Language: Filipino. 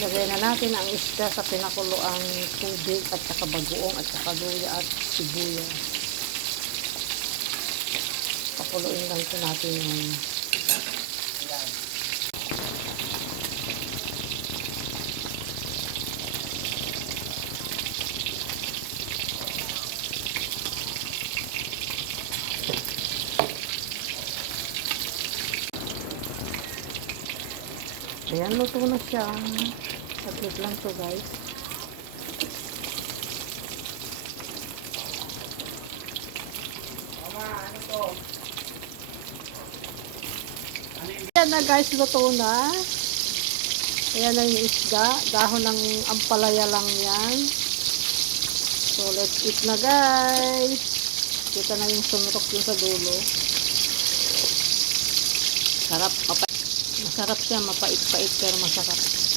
Lagay na natin ang isda sa pinakuloang tubig at saka bagoong at saka luya at sibuyas. Pakuluin lang ito natin yung ayan, luto na siya. Saglit lang to guys. Ayan na guys, luto na. Ayan na yung isda. Dahon ng ampalaya lang yan. So let's eat na guys. Kita na yung sunrok yung sa dulo. Sarap. Masarap siya, mapait-pait pero masarap.